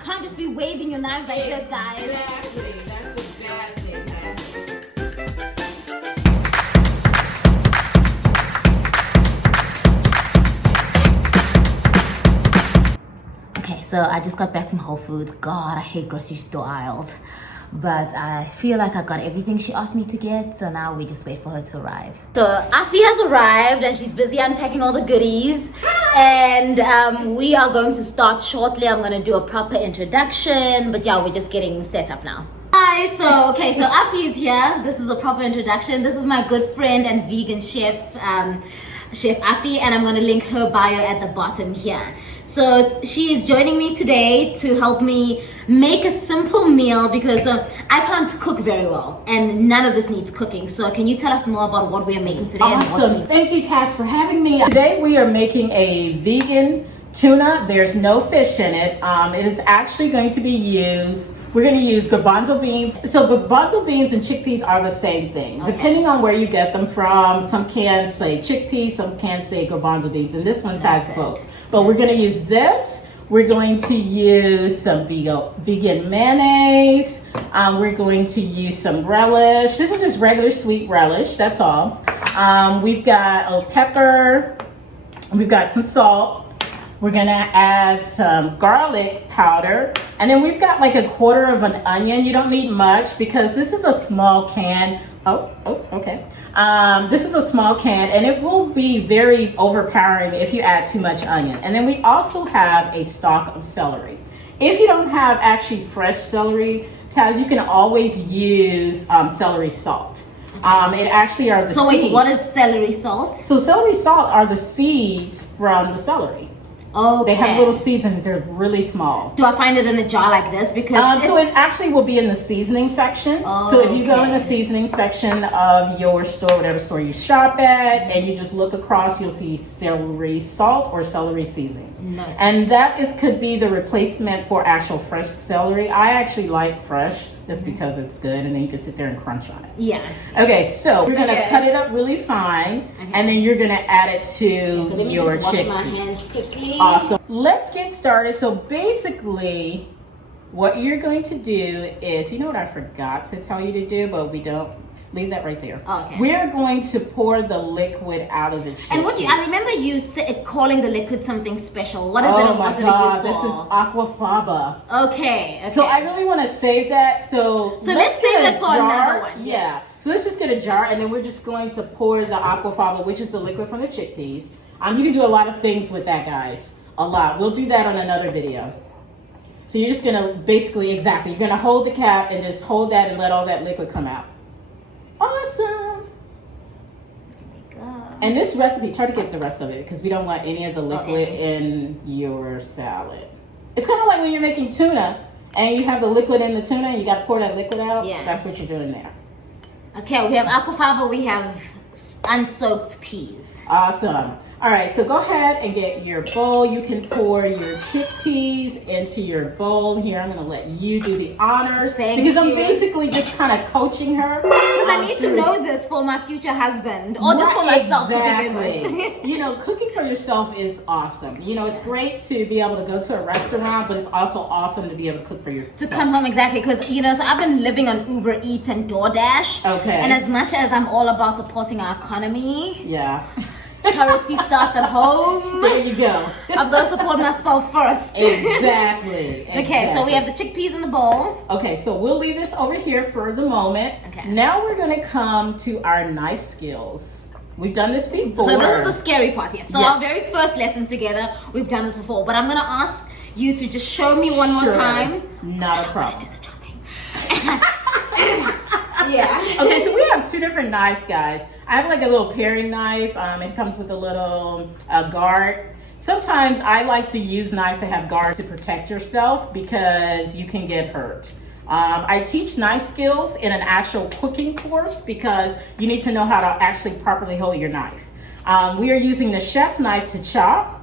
Can't just be waving your knives like this, guys. Exactly. That's a bad thing happening. Okay, so I just got back from Whole Foods. God, I hate grocery store aisles. But I feel like I got everything she asked me to get, so now we just wait for her to arrive. So Afi has arrived and she's busy unpacking all the goodies. And we are going to start shortly. I'm going to do a proper introduction, but yeah, we're just getting set up now. Hi, so Afi is here. This is a proper introduction. This is my good friend and vegan chef, Chef Afi, and I'm going to link her bio at the bottom here. So she is joining me today to help me make a simple meal because I can't cook very well and none of this needs cooking. So can you tell us more about what we are making today? Awesome. Thank you, Taz, for having me. Today we are making a vegan tuna. There's no fish in it. It is actually going to be used. We're going to use garbanzo beans. So garbanzo beans and chickpeas are the same thing, depending on where you get them from. Some can say chickpeas, some can say garbanzo beans, and this one has both. But we're going to use this. We're going to use some vegan mayonnaise. We're going to use some relish. This is just regular sweet relish, that's all. We've got a pepper. We've got some salt. We're gonna add some garlic powder. And then we've got like a quarter of an onion. You don't need much because this is a small can. Okay. This is a small can and it will be very overpowering if you add too much onion. And then we also have a stalk of celery. If you don't have actually fresh celery, Taz, you can always use celery salt. It actually are the seeds. So wait, what is celery salt? So celery salt are the seeds from the celery. Okay. They have little seeds and they're really small. Do I find it in a jar like this? Because so it actually will be in the seasoning section. So if you go in the seasoning section of your store, whatever store you shop at, and you just look across, you'll see celery salt or celery seasoning. Nice. And that could be the replacement for actual fresh celery. I actually like fresh just because it's good and then you can sit there and crunch on it. Yeah. Okay, so we're gonna cut it up really fine, and then you're gonna add it to so let me your just wash chickpeas. my hands quickly. Awesome. Let's get started. So basically, what you're going to do is, you know what I forgot to tell you to do, but we don't. Leave that right there. Okay. We're going to pour the liquid out of the chickpeas. And I remember you calling the liquid something special. What is it? Oh my was God, it this is aquafaba. Okay. So I really want to save that. So let's save that for another one. Yeah. Yes. So let's just get a jar and then we're just going to pour the aquafaba, which is the liquid from the chickpeas. You can do a lot of things with that, guys. A lot. We'll do that on another video. So you're just gonna you're gonna hold the cap and just hold that and let all that liquid come out. Awesome. And this recipe, try to get the rest of it because we don't want any of the liquid in your salad. It's kind of like when you're making tuna and you have the liquid in the tuna and you got to pour that liquid out. Yeah. That's what you're doing there. Okay, we have aquafaba, we have unsoaked peas. Awesome. All right, so go ahead and get your bowl. You can pour your chickpeas into your bowl. Here, I'm gonna let you do the honors because I'm basically just kind of coaching her. Because I need to know this for my future husband or just for myself to begin with. You know, cooking for yourself is awesome. You know, it's great to be able to go to a restaurant, but it's also awesome to be able to cook for yourself. To come home, exactly, because, so I've been living on Uber Eats and DoorDash. Okay. And as much as I'm all about supporting our economy, yeah. Charity starts at home. There you go. I've got to support myself first. Exactly. Okay, so we have the chickpeas in the bowl. Okay, so we'll leave this over here for the moment. Okay. Now we're going to come to our knife skills. We've done this before. So this is the scary part here. So our very first lesson together, we've done this before. But I'm going to ask you to just show me one more time. Not a problem. Do the chopping. Yeah. Okay, so we have two different knives, guys. I have like a little paring knife. It comes with a little guard. Sometimes I like to use knives that have guards to protect yourself because you can get hurt. I teach knife skills in an actual cooking course because you need to know how to actually properly hold your knife. We are using the chef knife to chop.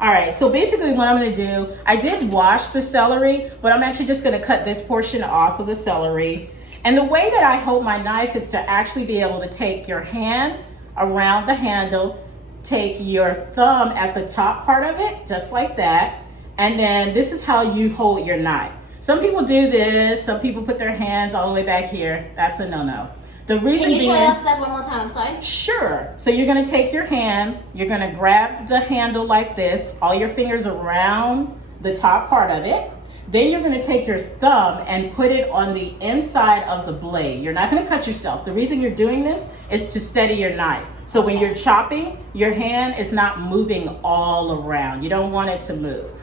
All right, so basically what I'm gonna do, I did wash the celery, but I'm actually just gonna cut this portion off of the celery. And the way that I hold my knife is to actually be able to take your hand around the handle, take your thumb at the top part of it, just like that. And then this is how you hold your knife. Some people do this. Some people put their hands all the way back here. That's a no-no. The reason Can you being, show us that one more time? Sorry. Sure. So you're going to take your hand. You're going to grab the handle like this. All your fingers around the top part of it. Then you're going to take your thumb and put it on the inside of the blade. You're not going to cut yourself. The reason you're doing this is to steady your knife. So when you're chopping, your hand is not moving all around. You don't want it to move.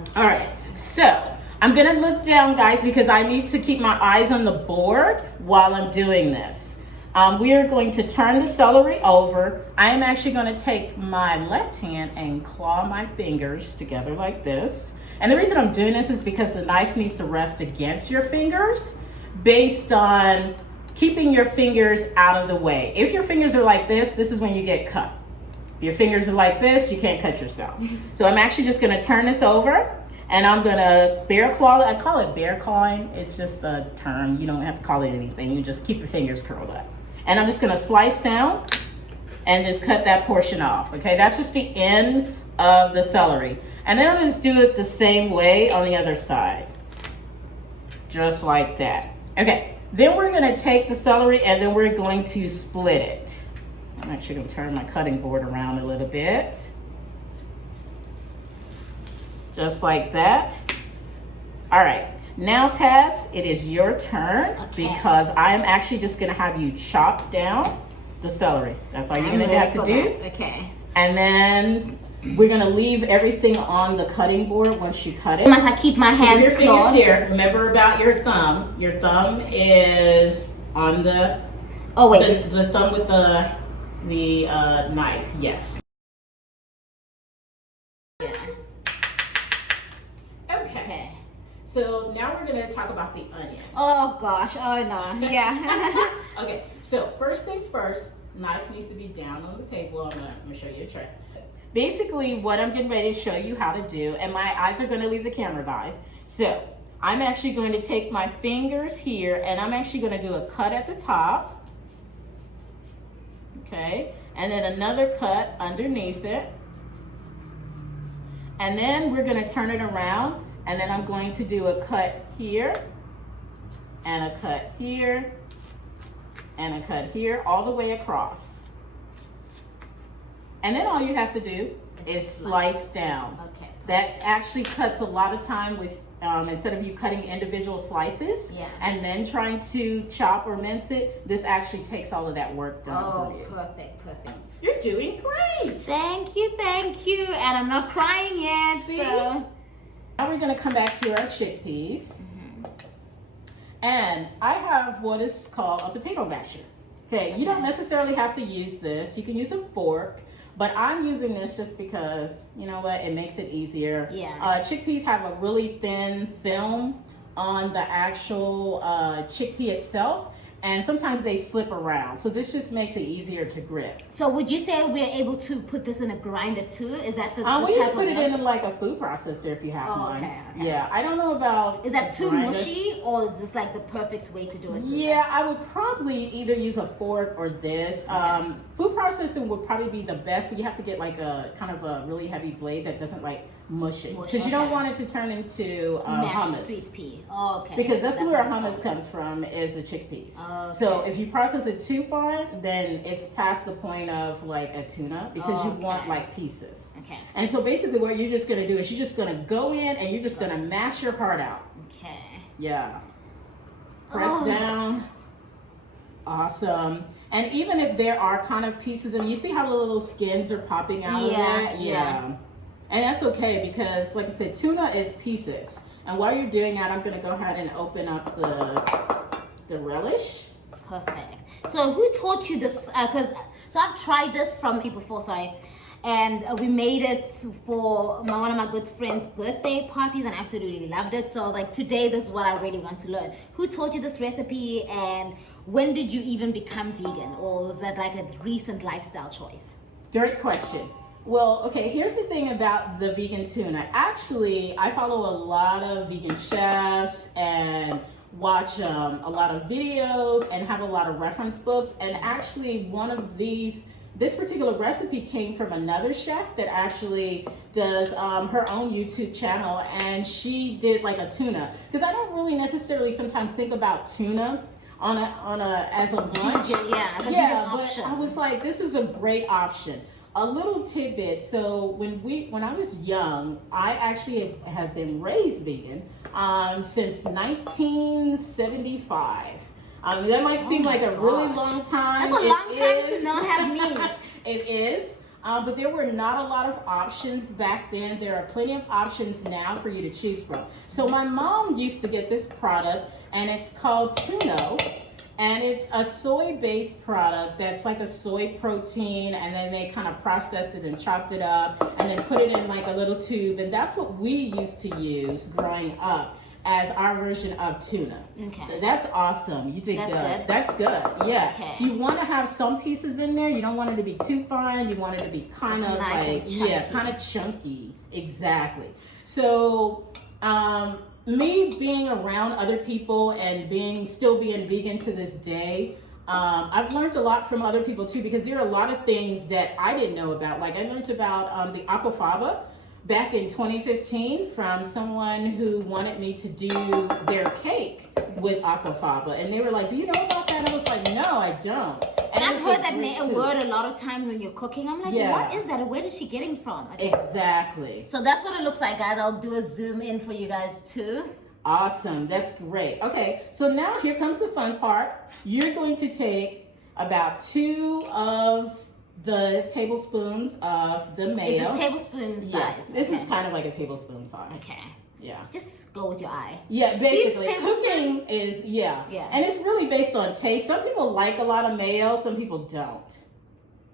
Okay. All right. So I'm going to look down, guys, because I need to keep my eyes on the board while I'm doing this. We are going to turn the celery over. I am actually going to take my left hand and claw my fingers together like this. And the reason I'm doing this is because the knife needs to rest against your fingers based on keeping your fingers out of the way. If your fingers are like this is when you get cut. If your fingers are like this, you can't cut yourself. So I'm actually just going to turn this over. And I'm gonna bear claw. I call it bear clawing. It's just a term. You don't have to call it anything. You just keep your fingers curled up. And I'm just gonna slice down and just cut that portion off. Okay, that's just the end of the celery. And then I'm just do it the same way on the other side. Just like that. Okay, then we're gonna take the celery and then we're going to split it. I'm actually gonna turn my cutting board around a little bit. Just like that. All right, now Taz, it is your turn because I am actually just gonna have you chop down the celery. That's all you're gonna have to do. Okay. And then we're gonna leave everything on the cutting board once you cut it. Must I keep my hands Keep your clawed? fingers here. Remember about your thumb. Your thumb is on the, oh wait, the thumb with the knife, yes. Okay. So now we're gonna talk about the onion. oh gosh, oh no, yeah. Okay, so first things first, knife needs to be down on the table. I'm gonna show you a trick. Basically, what I'm getting ready to show you how to do, and my eyes are gonna leave the camera, guys. So I'm actually going to take my fingers here, and I'm actually gonna do a cut at the top. Okay, and then another cut underneath it. And then we're gonna turn it around, and then I'm going to do a cut here, and a cut here, and a cut here, all the way across. And then all you have to do is slice down. Okay. That actually cuts a lot of time with, instead of you cutting individual slices and then trying to chop or mince it, this actually takes all of that work done for you. Perfect, perfect. You're doing great. Thank you, and I'm not crying yet. See? So. Now we're gonna come back to our chickpeas. And I have what is called a potato masher. Okay, you don't necessarily have to use this. You can use a fork, but I'm using this just because, you know what, it makes it easier. Yeah. Chickpeas have a really thin film on the actual chickpea itself, and sometimes they slip around. So this just makes it easier to grip. So would you say we're able to put this in a grinder too? Is that the We type can put of it in like a food processor if you have one. Okay. Yeah, I don't know about. Is that too grinder. mushy, or is this like the perfect way to do it? Yeah, I would probably either use a fork or this. Food processing would probably be the best, but you have to get like a kind of a really heavy blade that doesn't like mush it, because you don't want it to turn into mashed hummus. sweet pea. Oh, okay. Because that's where what hummus it's comes from, is the chickpeas. Okay. So if you process it too fine, then it's past the point of like a tuna, because you want like pieces. Okay. And so basically what you're just gonna do is you're just gonna go in and you're just gonna mash your heart out. Okay. Yeah. Press down. Awesome. And even if there are kind of pieces, and you see how the little skins are popping out of it? Yeah. And that's okay, because like I said, tuna is pieces. And while you're doing that, I'm gonna go ahead and open up the relish. Perfect. So who taught you this? So I've tried this from people before, and we made it for one of my good friends' birthday parties, and I absolutely loved it. So I was like, today this is what I really want to learn. Who taught you this recipe, and when did you even become vegan, or was that like a recent lifestyle choice? Great question. Well, okay, here's the thing about the vegan tuna. Actually, I follow a lot of vegan chefs and watch a lot of videos and have a lot of reference books. And actually, one of these this particular recipe came from another chef that actually does her own YouTube channel, and she did like a tuna, because I don't really necessarily sometimes think about tuna on a as a lunch. Yeah, as a yeah, vegan but option. I was like, this is a great option. A little tidbit. So when I was young, I actually have been raised vegan since 1975. That might seem like a really long time. That's a long time to not have meat. It is. But there were not a lot of options back then. There are plenty of options now for you to choose from. So my mom used to get this product, and it's called Tuno. And it's a soy-based product that's like a soy protein, and then they kind of processed it and chopped it up and then put it in like a little tube. And that's what we used to use growing up as our version of tuna. Okay. That's awesome. You did good. That's good. Yeah. Okay. So you want to have some pieces in there. You don't want it to be too fine. You want it to be kind of nice like, kind of chunky. Exactly. So, me being around other people and still being vegan to this day, I've learned a lot from other people too, because there are a lot of things that I didn't know about. Like I learned about the aquafaba back in 2015 from someone who wanted me to do their cake with aquafaba, and they were like, "Do you know about that?" And I was like, "No, I don't." And I've heard that word a lot of times when you're cooking. I'm like, what is that? Where is she getting from? Okay. Exactly. So that's what it looks like, guys. I'll do a zoom in for you guys too. Awesome. That's great. Okay, so now here comes the fun part. You're going to take about 2 of the tablespoons of the mayo. It's just tablespoon size. This is kind of like a tablespoon size. Okay. Yeah. Just go with your eye. Yeah, basically. These Cooking is, Yeah. And it's really based on taste. Some people like a lot of mayo, some people don't.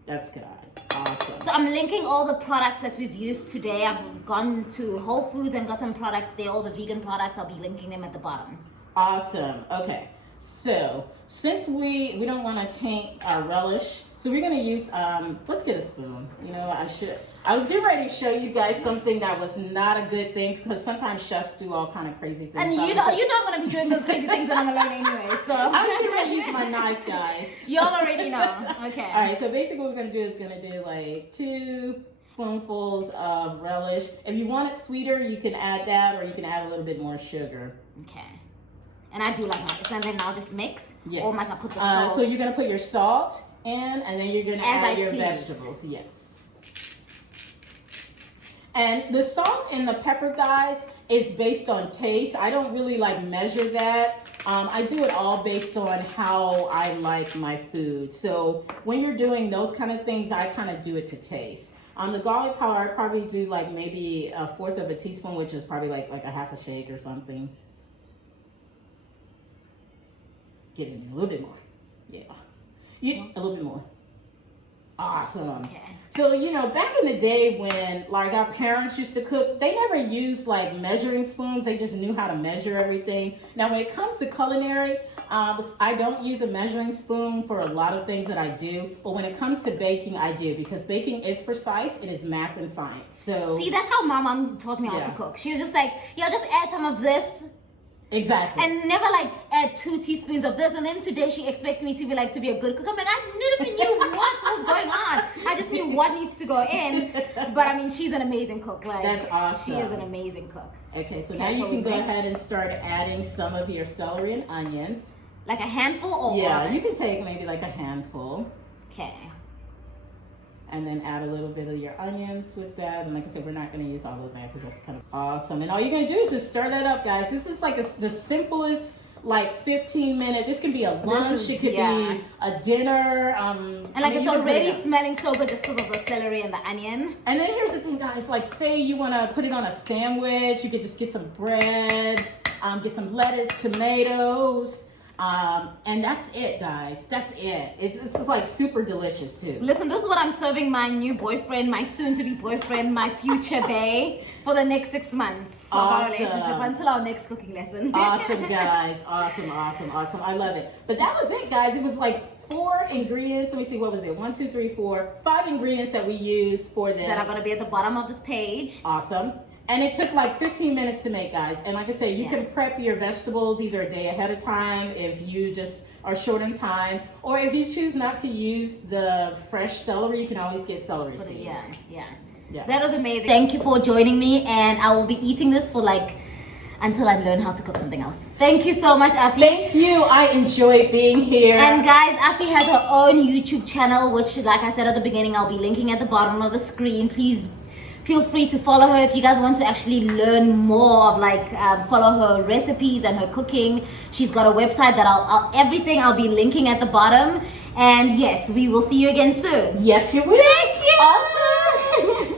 That's good. Awesome. So I'm linking all the products that we've used today. I've gone to Whole Foods and got some products there, all the vegan products. I'll be linking them at the bottom. Awesome. Okay. So since we don't want to taint our relish, so we're going to use, let's get a spoon. You know, I was getting ready to show you guys something that was not a good thing, because sometimes chefs do all kind of crazy things. And you're not going to be doing those crazy things when I'm alone anyway, so. I was getting ready to use my knife, guys. Y'all already know. Okay. All right, so basically what we're going to do is like 2 spoonfuls of relish. If you want it sweeter, you can add that, or you can add a little bit more sugar. Okay. And I do like my, and then I'll just mix? Yes. Or must I put the salt? So you're going to put your salt in, and then you're going to add your please. vegetables. Yes. And the salt and the pepper, guys, is based on taste. I don't really like measure that. I do it all based on how I like my food. So when you're doing those kind of things, I kind of do it to taste. On the garlic powder, I probably do like maybe 1/4 of a teaspoon, which is probably like a half a shake or something. Get in a little bit more. Yeah. A little bit more. Awesome. Okay. So, you know, back in the day when like our parents used to cook, they never used like measuring spoons. They just knew how to measure everything. Now, when it comes to culinary, I don't use a measuring spoon for a lot of things that I do. But when it comes to baking, I do, because baking is precise. It is math and science. So see, that's how my mom taught me how to cook. She was just like, just add some of this. Exactly. And never like add 2 teaspoons of this. And then today she expects me to be a good cook. I'm like, I never knew what was going on. I just knew what needs to go in. But I mean, she's an amazing cook. Like, that's awesome. She is an amazing cook. Okay, so now you can go ahead and start adding some of your celery and onions. Like a handful or Yeah, you can take maybe like a handful. Okay. And then add a little bit of your onions with that. And like I said, we're not going to use all of that, because that's kind of awesome. And all you're going to do is just stir that up, guys. This is like the simplest, like 15-minute. This could be a lunch. It could be a dinner. And like it's already smelling so good just because of the celery and the onion. And then here's the thing, guys. Like, say you want to put it on a sandwich. You could just get some bread, get some lettuce, tomatoes. And that's it, guys. That's it. It's just like super delicious too. Listen, this is what I'm serving my new boyfriend, my soon-to-be boyfriend, my future bae, for the next 6 months of our relationship, until our next cooking lesson. Awesome, guys. Awesome. I love it. But that was it, guys. It was like 4 ingredients. Let me see. What was it? 1, 2, 3, 4, 5 ingredients that we used for this. That are going to be at the bottom of this page. Awesome. And it took like 15 minutes to make, guys. And like I said, you can prep your vegetables either a day ahead of time if you just are short on time, or if you choose not to use the fresh celery, you can always get celery seed. Yeah. That was amazing. Thank you for joining me, and I will be eating this for like until I learn how to cook something else. Thank you so much, Afi. Thank you. I enjoyed being here. And guys, Afi has her own YouTube channel, which, like I said at the beginning, I'll be linking at the bottom of the screen. Please feel free to follow her if you guys want to actually learn more of like follow her recipes and her cooking. She's got a website that everything I'll be linking at the bottom. And yes, we will see you again soon. Yes, you will. Thank you. Awesome.